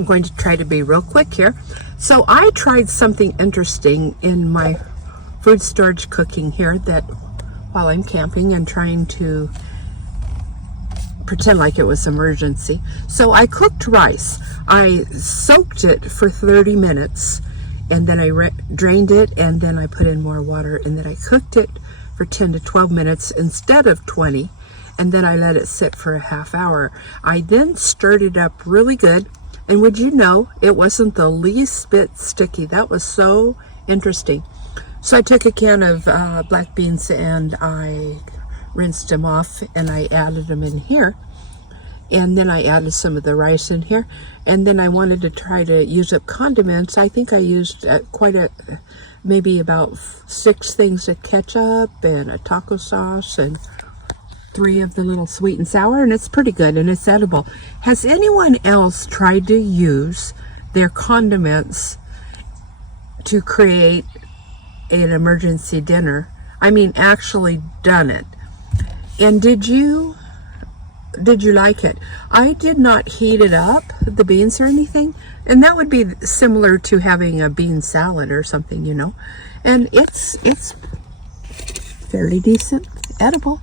I'm going to try to be real quick here. So I tried something interesting in my food storage cooking here that while I'm camping and trying to pretend like it was emergency. So I cooked rice. I soaked it for 30 minutes and then I drained it, and then I put in more water, and then I cooked it for 10 to 12 minutes instead of 20, and then I let it sit for a half hour. I then stirred it up really good, and would you know, it wasn't the least bit sticky. That was so interesting. So I took a can of black beans and I rinsed them off and I added them in here. And then I added some of the rice in here. And then I wanted to try to use up condiments. I think I used maybe about 6 things of ketchup and a taco sauce and 3 of the little sweet and sour. And it's pretty good and it's edible. Has anyone else tried to use their condiments to create an emergency dinner? I mean, actually done it. And did you like it? I did not heat it up, the beans or anything, and that would be similar to having a bean salad or something, you know. And it's fairly decent, edible.